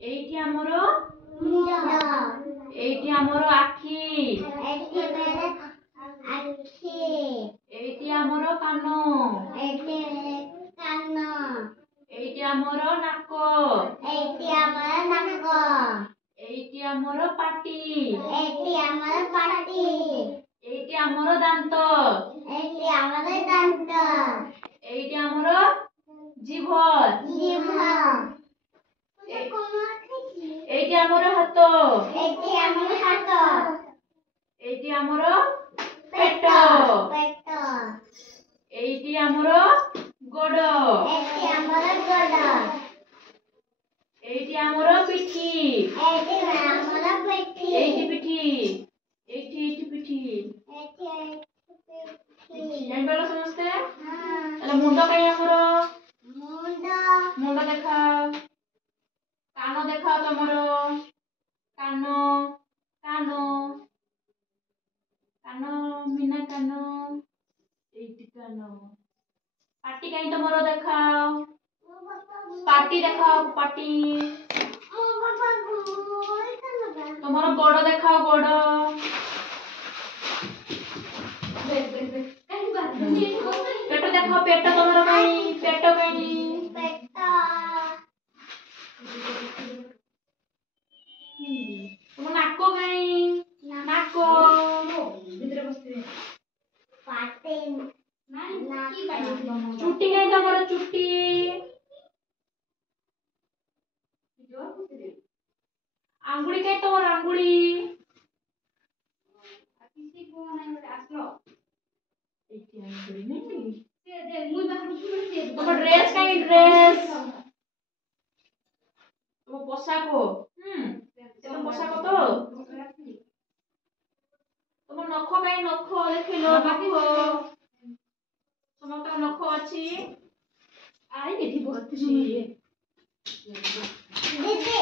एठी हमरो मुंडा एठी हमरो आखी एठी मेरे आखी एठी हमरो कानो एठी कानो एठी हमरो नाको एठी हमारा नाको एठी हमरो पाटी एठी हमारा पाटी एठी हमरो दांत एठी हमारा दांत एठी हमरो जीभ जीभ एठी हमरो हाथ एठी हमारा हाथ एठी हमरो पेट पेट एठी हमरो गोड़ एठी हमारा गोड़ एठी हमरो पिठी एठी हमारा पिठी एठी पिठी एठी पिठी एठी जानिपारलो समस्ते ताले मुंड काई हमरो मुंड देखाओ कानो देखाओ तमरो कानो कानो कानो मीना कानो एठी कानो पाटी काई तमरो देखाओ पाटी देखाओ पाटी तमरो गोड़ देखाओ गोड़ पेट देखाओ पेट तमरो काई पेट काई तुम नाको काई नाको चुट्टी काई तमरो चुट्टी आंगुड़ी काई तमरो आंगुड़ी तुम ड्रेस काई ड्रेस तुम पोशाक तुम पोशाक तो तुम नख काई नख देखिलो नख समस्त नख अछि आई एठी बत्ती दीदी